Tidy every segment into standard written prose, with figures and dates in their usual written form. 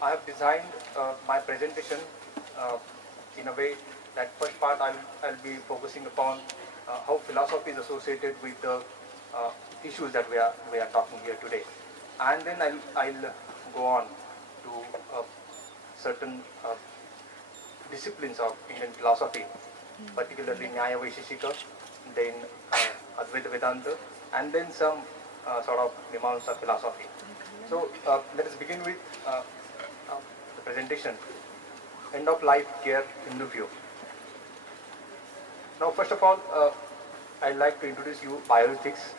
I have designed my presentation in a way that first part I'll be focusing upon how philosophy is associated with the issues that we are talking here today, and then I'll go on to certain disciplines of Indian philosophy, particularly Nyaya Vaisheshika, then Advaita Vedanta, and then some sort of Mimamsa philosophy. So let us begin with the presentation, End of Life Care Hindu View. Now first of all, I'd like to introduce you bioethics.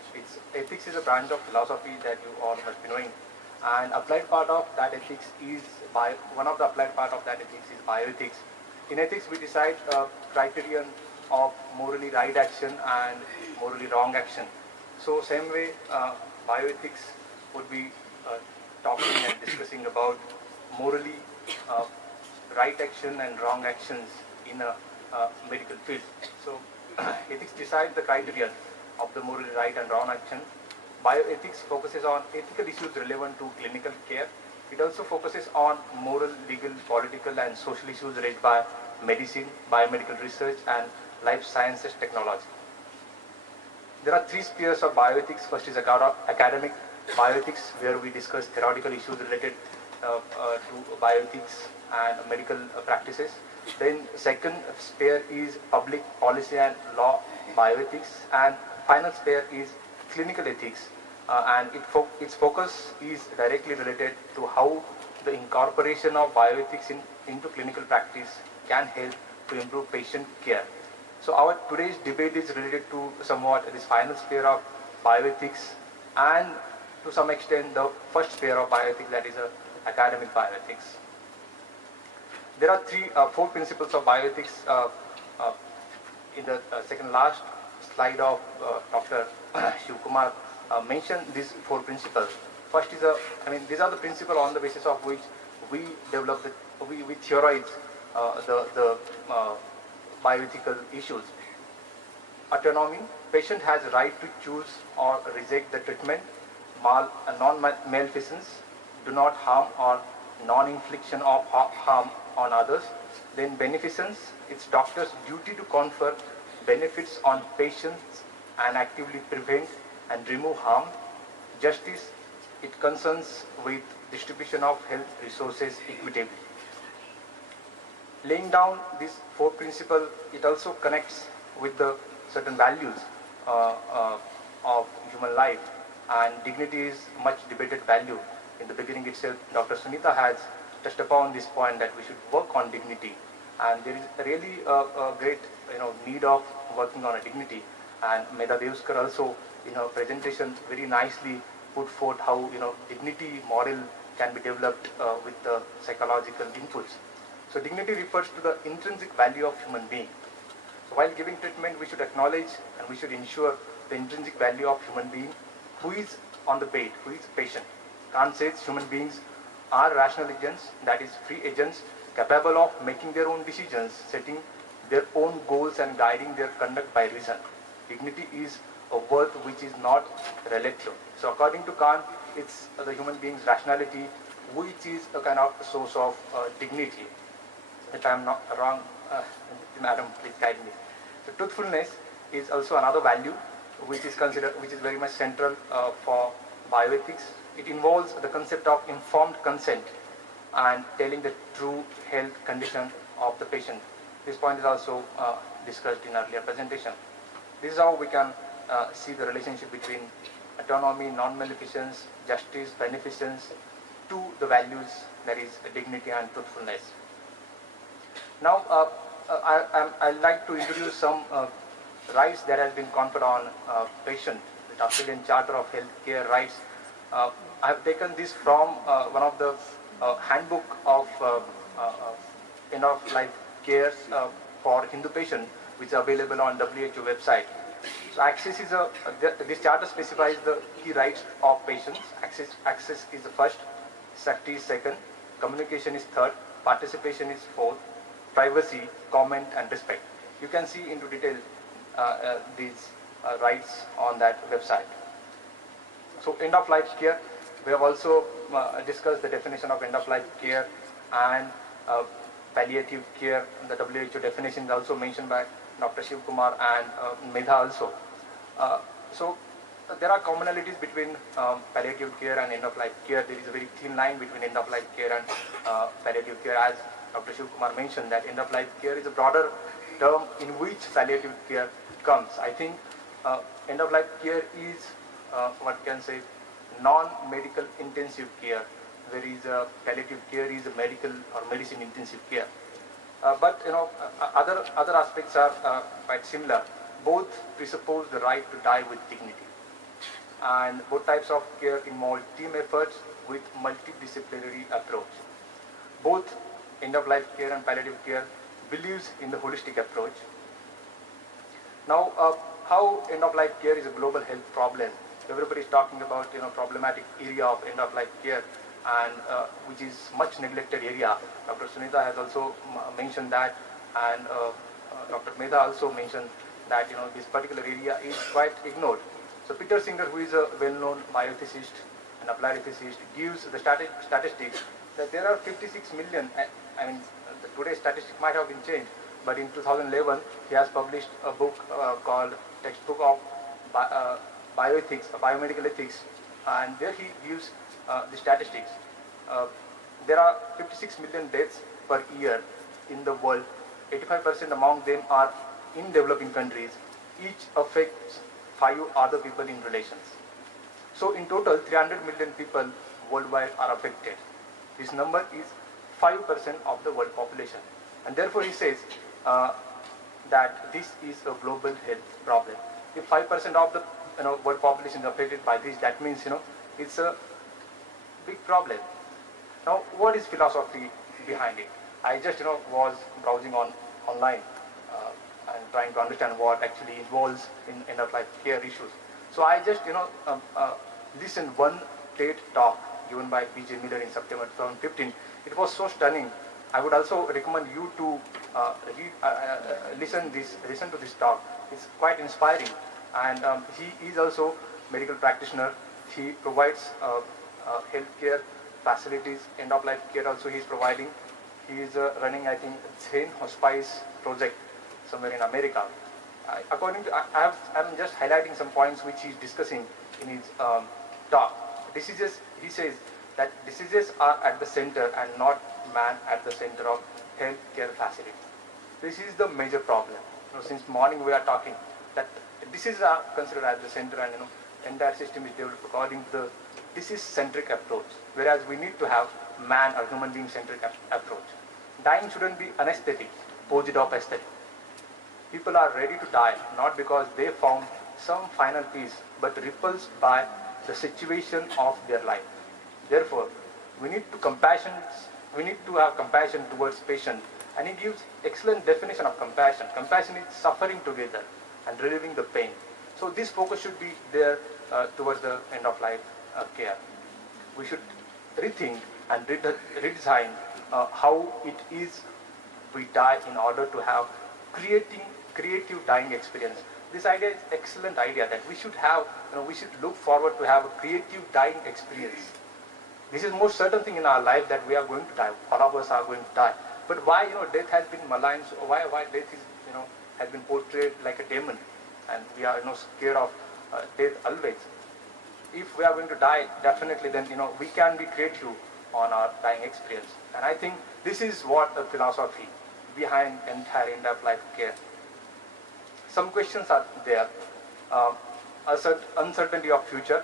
Ethics is a branch of philosophy that you all must be knowing, and applied part of that ethics is one of the applied part of that ethics is bioethics. In ethics, we decide a criterion of morally right action and morally wrong action. So same way, bioethics would be talking and discussing about morally right action and wrong actions in a medical field. So ethics decides the criterion of the morally right and wrong action. Bioethics focuses on ethical issues relevant to clinical care. It also focuses on moral, legal, political and social issues raised by medicine, biomedical research and life sciences technology. There are three spheres of bioethics. First is academic bioethics, where we discuss theoretical issues related to bioethics and medical practices. Then second sphere is public policy and law bioethics, and final sphere is clinical ethics, and its focus is directly related to how the incorporation of bioethics into clinical practice can help to improve patient care. So our today's debate is related to somewhat this final sphere of bioethics, and to some extent the first sphere of bioethics, that is academic bioethics. There are four principles of bioethics in the second last slide of Dr. Shiv Kumar mentioned these four principles. First is these are the principles on the basis of which we develop we theorize the bioethical issues. Autonomy: patient has a right to choose or reject the treatment. Non-maleficence: do not harm or non-infliction of harm on others. Then beneficence: it's doctor's duty to confer benefits on patients and actively prevent and remove harm. Justice: it concerns with distribution of health resources equitably. Laying down these four principles, it also connects with the certain values of human life, and dignity is much debated value. In the beginning itself, Dr. Sunita has touched upon this point that we should work on dignity, and there is really a great need of working on a dignity. And Medha Devskar also in her presentation very nicely put forth how dignity model can be developed with the psychological inputs. So dignity refers to the intrinsic value of human being. So while giving treatment, we should acknowledge and we should ensure the intrinsic value of human being who is on the bed, who is patient. Kant says human beings are rational agents, that is free agents, capable of making their own decisions, setting their own goals and guiding their conduct by reason. Dignity is a worth which is not relative. So according to Kant, it's the human being's rationality which is a kind of source of dignity. If I am not wrong, madam, please guide me. So truthfulness is also another value which is very much central for bioethics. It involves the concept of informed consent and telling the true health condition of the patient. This point is also discussed in earlier presentation. This is how we can see the relationship between autonomy, non-maleficence, justice, beneficence to the values, that is dignity and truthfulness. Now, I'd like to introduce some rights that have been conferred on patient, the Australian Charter of Healthcare Rights. I have taken this from one of the handbook of end of life care for Hindu patients, which is available on WHO website. So access is this charter specifies the key rights of patients. Access is the first, safety is second, communication is third, participation is fourth, privacy, comment and respect. You can see into detail these rights on that website. So end of life care We have also discussed the definition of end-of-life care and palliative care. The WHO definition is also mentioned by Dr. Shiv Kumar and Medha also. So there are commonalities between palliative care and end-of-life care. There is a very thin line between end-of-life care and palliative care, as Dr. Shiv Kumar mentioned that end-of-life care is a broader term in which palliative care comes. I think end-of-life care is what can say non-medical intensive care, whereas palliative care is a medical or medicine intensive care. But other aspects are quite similar. Both presuppose the right to die with dignity, and both types of care involve team efforts with multidisciplinary approach. Both end-of-life care and palliative care believes in the holistic approach. Now, how end-of-life care is a global health problem? Everybody is talking about problematic area of end-of-life care, and which is much neglected area. Dr. Sunita has also mentioned that, and Dr. Medha also mentioned that this particular area is quite ignored. So Peter Singer, who is a well-known bioethicist and applied ethicist, gives the statistics that there are 56 million. I mean, today's statistic might have been changed, but in 2011 he has published a book called Textbook of Bioethics, Biomedical Ethics, and there he gives the statistics. There are 56 million deaths per year in the world. 85% among them are in developing countries. Each affects 5 other people in relations. So in total, 300 million people worldwide are affected. This number is 5% of the world population, and therefore he says that this is a global health problem. If 5% of the world population is affected by this, that means it's a big problem. Now, what is philosophy behind it? I just was browsing online and trying to understand what actually involves in end-of-life care issues. So I just listened one TED talk given by P.J. Miller in September 2015. It was so stunning. I would also recommend you to listen to this talk. It's quite inspiring, and he is also medical practitioner. He provides healthcare facilities, end-of-life care also he is providing. He is running, I think, Zen Hospice project somewhere in America. I'm just highlighting some points which he is discussing in his talk. Diseases, he says that diseases are at the center and not man at the center of healthcare facility. This is the major problem. Since morning we are talking that diseases are considered at the center, and entire system is developed according to the disease-centric approach, whereas we need to have man or human being-centric approach. Dying shouldn't be anesthetic, opposite of aesthetic. People are ready to die not because they found some final peace, but repulsed by the situation of their life. Therefore, we need to have compassion towards patient, and he gives excellent definition of compassion. Compassion is suffering together and relieving the pain. So this focus should be there towards the end-of-life care. We should rethink and redesign how it is we die in order to have creative dying experience. This idea is excellent idea that we should have, we should look forward to have a creative dying experience. This is most certain thing in our life that we are going to die. All of us are going to die. But why death has been maligned? So why death is has been portrayed like a demon, and we are scared of death always. If we are going to die, definitely then we can be creative on our dying experience. And I think this is what the philosophy behind entire end-of-life care. Some questions are there. Uncertainty of future,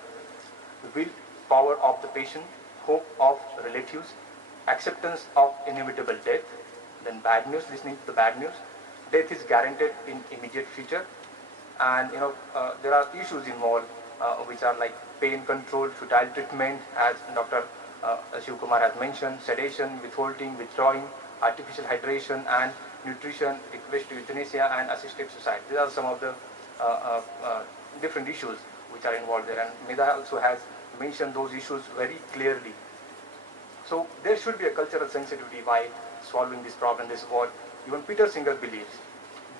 will power of the patient, hope of relatives, acceptance of inevitable death, then bad news, listening to the bad news. Death is guaranteed in immediate future, and there are issues involved which are like pain control, futile treatment, as Dr. Shiv Kumar has mentioned, sedation, withholding, withdrawing, artificial hydration, and nutrition, request to euthanasia, and assisted suicide. These are some of the different issues which are involved there, and Medha also has mentioned those issues very clearly. So there should be a cultural sensitivity while solving this problem. This is what even Peter Singer believes.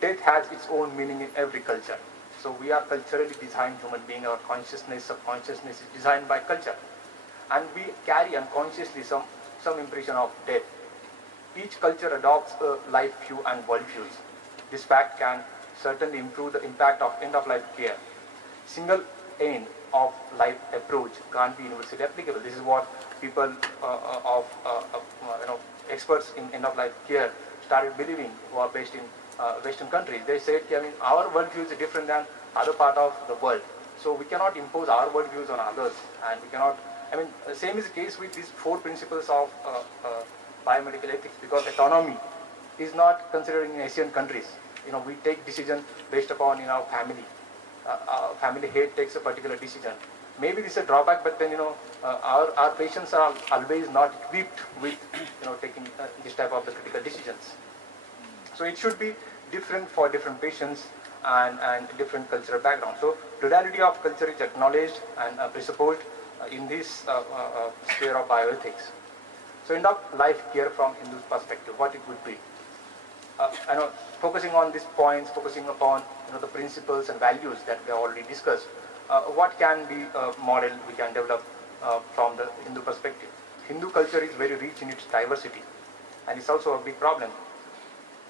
Death has its own meaning in every culture. So we are culturally designed human being. Our consciousness, subconsciousness is designed by culture. and we carry unconsciously some impression of death. Each culture adopts a life view and world views. This fact can certainly improve the impact of end-of-life care. Single end of life approach can't be universally applicable. This is what people experts in end-of-life care started believing, who are based in Western countries. They said, I mean, our worldview is different than other part of the world, so we cannot impose our worldviews on others, and we cannot. I mean, same is the case with these 4 principles of biomedical ethics, because autonomy is not considered in Asian countries. We take decision based upon family. Family head takes a particular decision. Maybe this is a drawback, but then our patients are always not equipped with taking this type of the critical decisions. So it should be different for different patients and different cultural background. So plurality of culture is acknowledged and presupposed in this sphere of bioethics. So end of life care from Hindu's perspective, what it would be. Focusing on these points, focusing upon the principles and values that we have already discussed, what can be a model we can develop from the Hindu perspective. Hindu culture is very rich in its diversity, and it's also a big problem.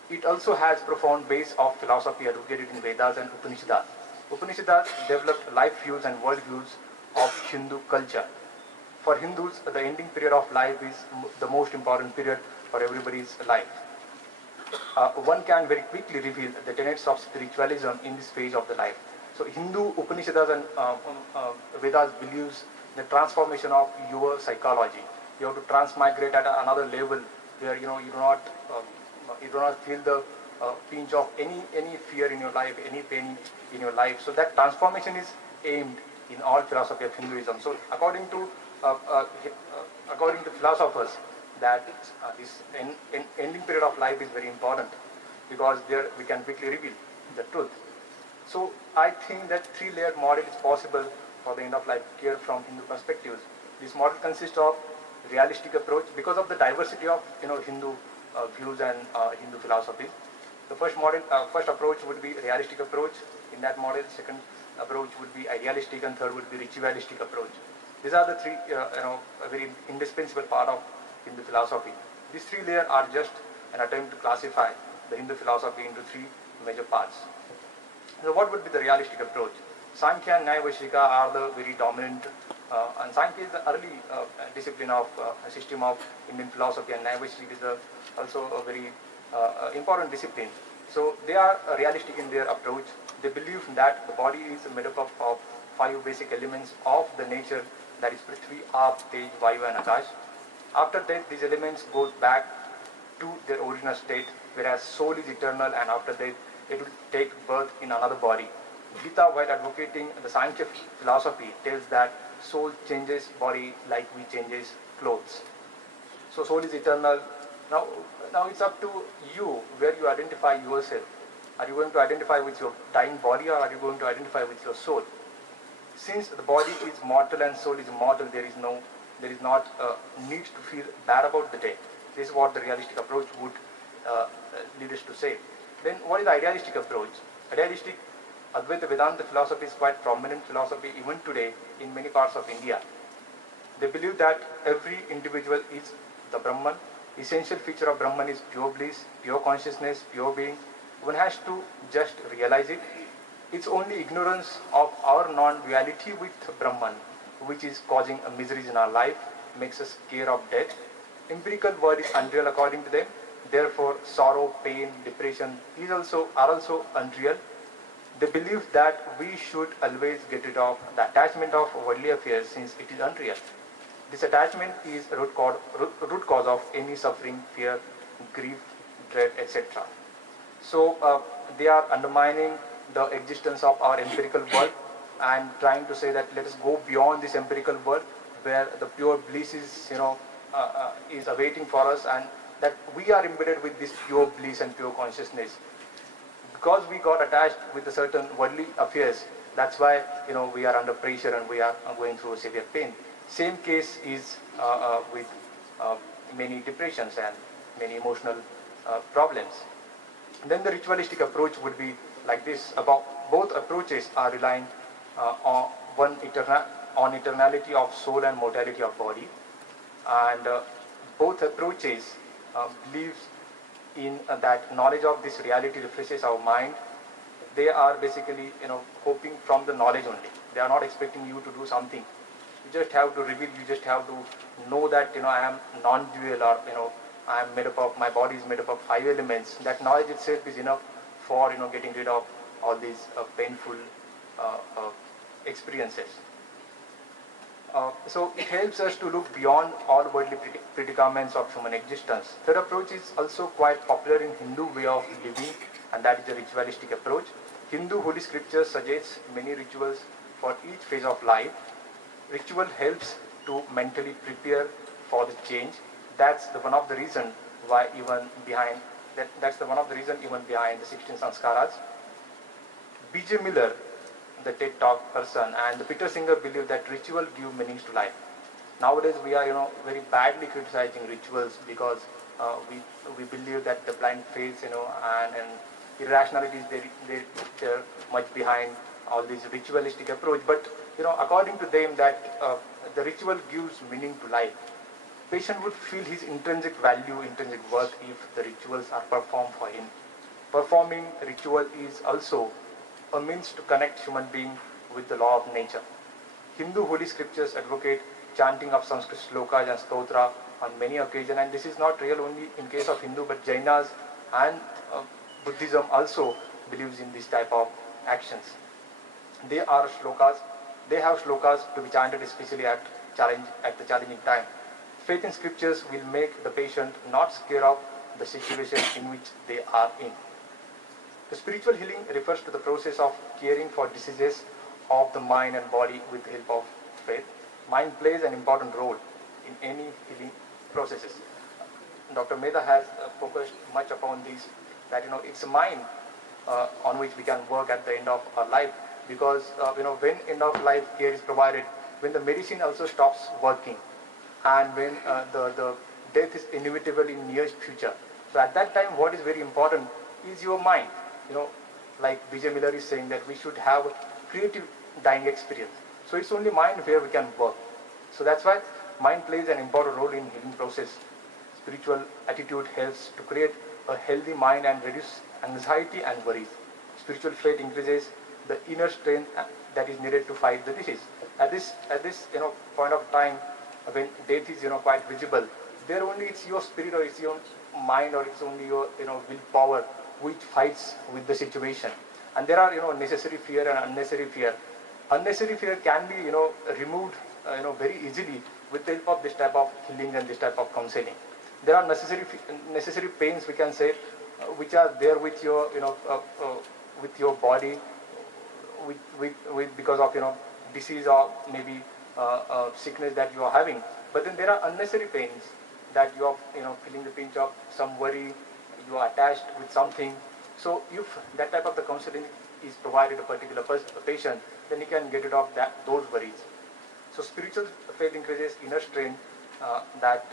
It also has profound base of philosophy advocated in Vedas and Upanishads. Upanishads developed life views and world views of Hindu culture. For Hindus, the ending period of life is the most important period for everybody's life. One can very quickly reveal the tenets of spiritualism in this phase of the life. So Hindu Upanishads and Vedas believes the transformation of your psychology. You have to transmigrate at another level where you do not feel the pinch of any fear in your life, any pain in your life. So that transformation is aimed in all philosophy of Hinduism. So according to philosophers, that this ending period of life is very important, because there we can quickly reveal the truth. So I think that 3-layered model is possible for the end-of-life care from Hindu perspectives. This model consists of realistic approach because of the diversity of Hindu views and Hindu philosophy. The first approach would be realistic approach. In that model, second approach would be idealistic, and third would be ritualistic approach. These are the 3 a very indispensable part of Hindu philosophy. These 3 layers are just an attempt to classify the Hindu philosophy into 3 major parts. So what would be the realistic approach? Sankhya and Nyaya Vaisheshika are the very dominant, and Sankhya is the early discipline of system of Indian philosophy, and Nyaya Vaisheshika is also a very important discipline. So they are realistic in their approach. They believe that the body is made up of 5 basic elements of the nature, that is Prithvi, Aap, Tej, Vayu and Akash. After that, these elements goes back to their original state, whereas soul is eternal, and after that it will take birth in another body. Gita, while advocating the Sankhya philosophy, tells that soul changes body like we changes clothes. So soul is eternal. Now it's up to you where you identify yourself. Are you going to identify with your dying body, or are you going to identify with your soul? Since the body is mortal and soul is immortal, there is not need to feel bad about the death. This is what the realistic approach would lead us to say. Then what is the idealistic approach? Idealistic Advaita Vedanta philosophy is quite prominent philosophy even today in many parts of India. They believe that every individual is the Brahman. Essential feature of Brahman is pure bliss, pure consciousness, pure being. One has to just realize it. It's only ignorance of our non-duality with Brahman which is causing a miseries in our life, makes us scared of death. Empirical world is unreal according to them. Therefore, sorrow, pain, depression are also unreal. They believe that we should always get rid of the attachment of worldly affairs since it is unreal. This attachment is root cause of any suffering, fear, grief, dread, etc. So they are undermining the existence of our empirical world and trying to say that let us go beyond this empirical world where the pure bliss is is awaiting for us, and that we are embedded with this pure bliss and pure consciousness. Because we got attached with a certain worldly affairs, that's why we are under pressure and we are going through a severe pain. Same case is with many depressions and many emotional problems. Then the ritualistic approach would be like this. Both approaches are relying on one on eternality of soul and mortality of body. And both approaches believes in that knowledge of this reality refreshes our mind. They are basically, hoping from the knowledge only. They are not expecting you to do something. You just have to reveal, you just have to know that, I am non-dual, or, I am made up of, my body is made up of 5 elements. That knowledge itself is enough for, getting rid of all these painful experiences. So it helps us to look beyond all worldly predicaments of human existence. Third approach is also quite popular in Hindu way of living, and that is the ritualistic approach. Hindu holy scriptures suggest many rituals for each phase of life. Ritual helps to mentally prepare for the change. That's one of the reason why even behind that's the one of the reason even behind the 16 sanskaras. B.J. Miller, the TED Talk person, and the Peter Singer believe that ritual give meanings to life. Nowadays we are, very badly criticizing rituals because we believe that the blind faith, and irrationality is they're much behind all this ritualistic approach. But according to them, that the ritual gives meaning to life. Patient would feel his intrinsic value, intrinsic worth if the rituals are performed for him. Performing ritual is also a means to connect human being with the law of nature. Hindu holy scriptures advocate chanting of Sanskrit slokas and stotra on many occasions, and this is not real only in case of Hindu, but Jainas and Buddhism also believes in this type of actions. They have slokas to be chanted especially at the challenging time. Faith in scriptures will make the patient not scared of the situation in which they are in. The spiritual healing refers to the process of caring for diseases of the mind and body with the help of faith. Mind plays an important role in any healing processes. Dr. Mehta has focused much upon this, that it's the mind on which we can work at the end of our life, because when end of life care is provided, when the medicine also stops working, and when the death is inevitable in near future. So at that time, what is very important is your mind. Like B.J. Miller is saying that we should have a creative dying experience. So it's only mind where we can work. So that's why mind plays an important role in healing process. Spiritual attitude helps to create a healthy mind and reduce anxiety and worries. Spiritual faith increases the inner strength that is needed to fight the disease. At this point of time, when death is quite visible, there only it's your spirit or it's your mind or it's only your willpower which fights with the situation. And there are necessary fear and unnecessary fear. Unnecessary fear can be removed very easily with the help of this type of healing and this type of counseling. There are necessary pains, we can say, which are there with your with your body, with because of disease or maybe sickness that you are having. But then there are unnecessary pains that you are feeling the pinch of some worry, you are attached with something. So if that type of the counseling is provided a particular patient, then he can get rid of those worries. So spiritual faith increases inner strength that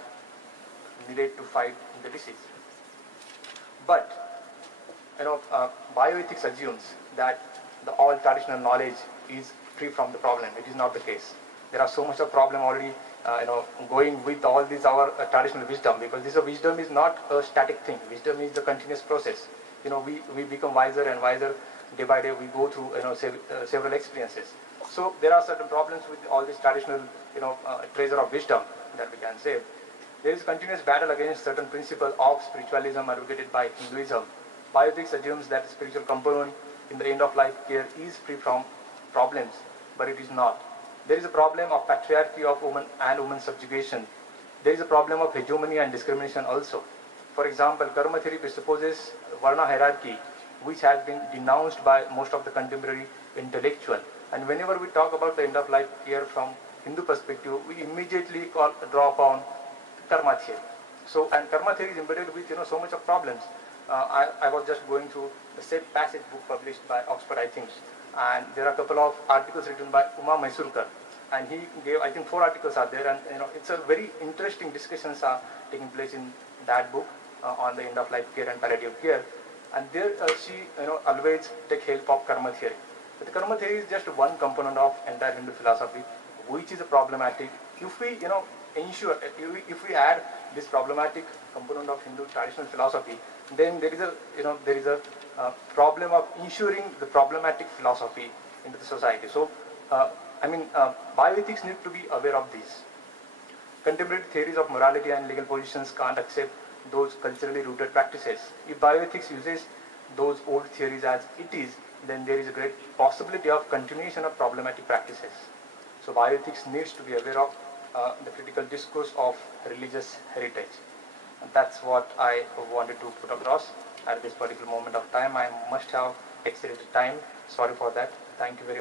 needed to fight the disease. But bioethics assumes that all traditional knowledge is free from the problem. It is not the case. There are so much of problem already going with all this our traditional wisdom, because this wisdom is not a static thing. Wisdom is a continuous process. We become wiser and wiser day by day. We go through several experiences. So there are certain problems with all this traditional treasure of wisdom that we can say. There is continuous battle against certain principles of spiritualism advocated by Hinduism. Bioethics assumes that the spiritual component in the end of life care is free from problems, but it is not. There is a problem of patriarchy of women and women's subjugation. There is a problem of hegemony and discrimination also. For example, karma theory presupposes Varna hierarchy, which has been denounced by most of the contemporary intellectual. And whenever we talk about the end of life care from Hindu perspective, we immediately draw upon karma theory. So, and karma theory is embedded with so much of problems. I was just going through the Sept passage book published by Oxford, I think, and there are a couple of articles written by Uma Maisurkar, and he gave, I think, 4 articles are there, and it's a very interesting discussions are taking place in that book on the end of life care and palliative care. And there she always take help of karma theory. But the karma theory is just one component of entire Hindu philosophy, which is a problematic. If we, ensure, if we add this problematic component of Hindu traditional philosophy, then there is a problem of ensuring the problematic philosophy into the society. So, bioethics need to be aware of this. Contemporary theories of morality and legal positions can't accept those culturally rooted practices. If bioethics uses those old theories as it is, then there is a great possibility of continuation of problematic practices. So bioethics needs to be aware of the critical discourse of religious heritage. And that's what I wanted to put across at this particular moment of time. I must have exceeded the time. Sorry for that. Thank you very much.